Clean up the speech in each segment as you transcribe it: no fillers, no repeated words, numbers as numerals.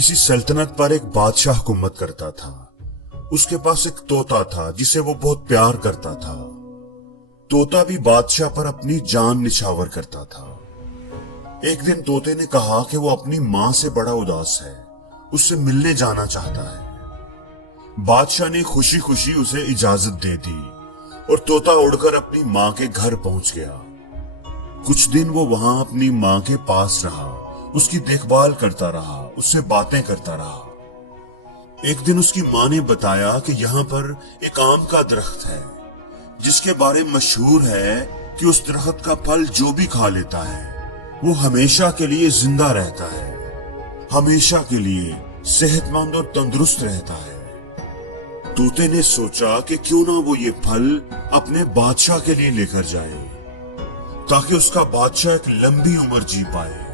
किसी सल्तनत पर एक बादशाह हुकूमत करता था। उसके पास एक तोता था जिसे वो बहुत प्यार करता था। तोता भी बादशाह पर अपनी जान निछावर करता था। एक दिन तोते ने कहा कि वो अपनी माँ से बड़ा उदास है, उससे मिलने जाना चाहता है। बादशाह ने खुशी खुशी उसे इजाजत दे दी और तोता उड़कर अपनी माँ के घर पहुंच गया। कुछ दिन वो वहां अपनी माँ के पास रहा, उसकी देखभाल करता रहा, उससे बातें करता रहा। एक दिन उसकी माँ ने बताया कि यहाँ पर एक आम का दरख्त है जिसके बारे में मशहूर है कि उस दरख्त का फल जो भी खा लेता है वो हमेशा के लिए जिंदा रहता है, हमेशा के लिए सेहतमंद और तंदुरुस्त रहता है। तोते ने सोचा कि क्यों ना वो ये फल अपने बादशाह के लिए लेकर जाए ताकि उसका बादशाह एक लंबी उम्र जी पाए।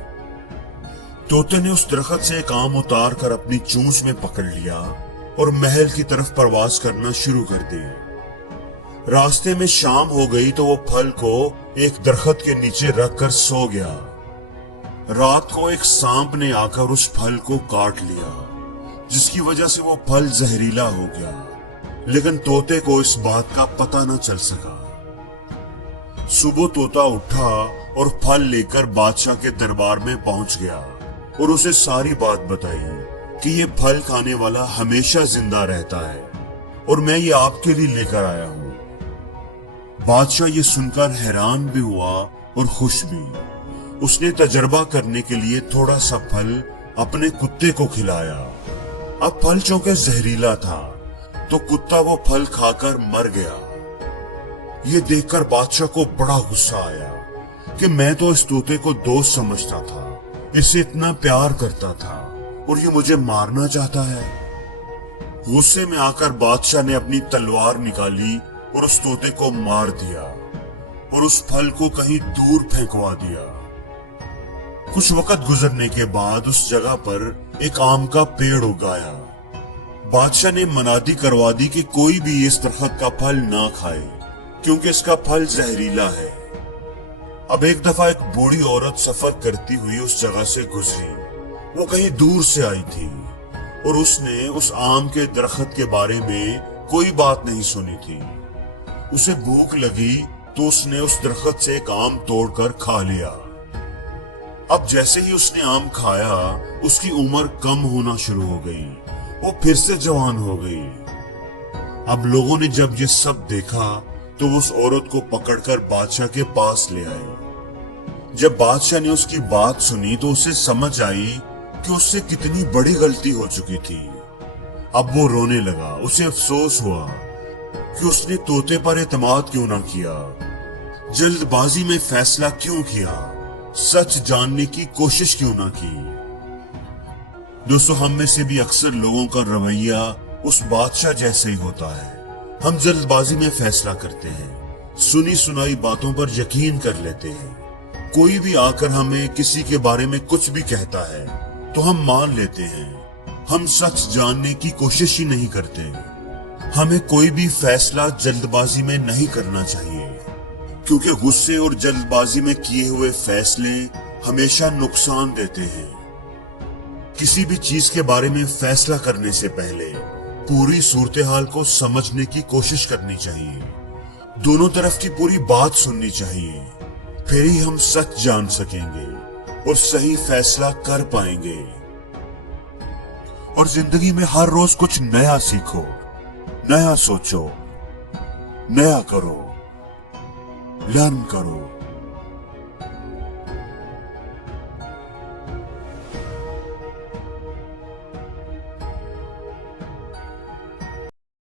तोते ने उस दरख्त से एक आम उतार कर अपनी चोंच में पकड़ लिया और महल की तरफ परवाज करना शुरू कर दी। रास्ते में शाम हो गई तो वो फल को एक दरख्त के नीचे रखकर सो गया। रात को एक सांप ने आकर उस फल को काट लिया, जिसकी वजह से वो फल जहरीला हो गया, लेकिन तोते को इस बात का पता न चल सका। सुबह तोता उठा और फल लेकर बादशाह के दरबार में पहुंच गया और उसे सारी बात बताई कि ये फल खाने वाला हमेशा जिंदा रहता है और मैं ये आपके लिए लेकर आया हूं। बादशाह ये सुनकर हैरान भी हुआ और खुश भी। उसने तजर्बा करने के लिए थोड़ा सा फल अपने कुत्ते को खिलाया। अब फल चूंकि जहरीला था तो कुत्ता वो फल खाकर मर गया। ये देखकर बादशाह को बड़ा गुस्सा आया कि मैं तो इस तोते को दोस्त समझता था, इससे इतना प्यार करता था और ये मुझे मारना चाहता है। गुस्से में आकर बादशाह ने अपनी तलवार निकाली और उस तोते को मार दिया और उस फल को कहीं दूर फेंकवा दिया। कुछ वक्त गुजरने के बाद उस जगह पर एक आम का पेड़ उगाया। बादशाह ने मनादी करवा दी कि कोई भी इस दरख्त का फल ना खाए क्योंकि इसका फल जहरीला है। अब एक दफा एक बूढ़ी औरत सफर करती हुई उस जगह से गुजरी। वो कहीं दूर से आई थी और उसने उस आम के दरख्त के बारे में कोई बात नहीं सुनी थी। उसे भूख लगी तो उसने उस दरख्त से एक आम तोड़कर खा लिया। अब जैसे ही उसने आम खाया उसकी उम्र कम होना शुरू हो गई, वो फिर से जवान हो गई। अब लोगों ने जब ये सब देखा तो उस औरत को पकड़कर बादशाह के पास ले आए। जब बादशाह ने उसकी बात सुनी तो उसे समझ आई कि उससे कितनी बड़ी गलती हो चुकी थी। अब वो रोने लगा। उसे अफसोस हुआ कि उसने तोते पर एतमाद क्यों ना किया, जल्दबाजी में फैसला क्यों किया, सच जानने की कोशिश क्यों ना की। दोस्तों, हम में से भी अक्सर लोगों का रवैया उस बादशाह जैसे ही होता है। हम जल्दबाजी में फैसला करते हैं, सुनी सुनाई बातों पर यकीन कर लेते हैं। कोई भी आकर हमें किसी के बारे में कुछ भी कहता है तो हम मान लेते हैं। हम सच जानने की कोशिश ही नहीं करते। हमें कोई भी फैसला जल्दबाजी में नहीं करना चाहिए क्योंकि गुस्से और जल्दबाजी में किए हुए फैसले हमेशा नुकसान देते हैं। किसी भी चीज के बारे में फैसला करने से पहले पूरी सूरत हाल को समझने की कोशिश करनी चाहिए। दोनों तरफ की पूरी बात सुननी चाहिए, फिर ही हम सच जान सकेंगे और सही फैसला कर पाएंगे। और जिंदगी में हर रोज कुछ नया सीखो, नया सोचो, नया करो, लर्न करो।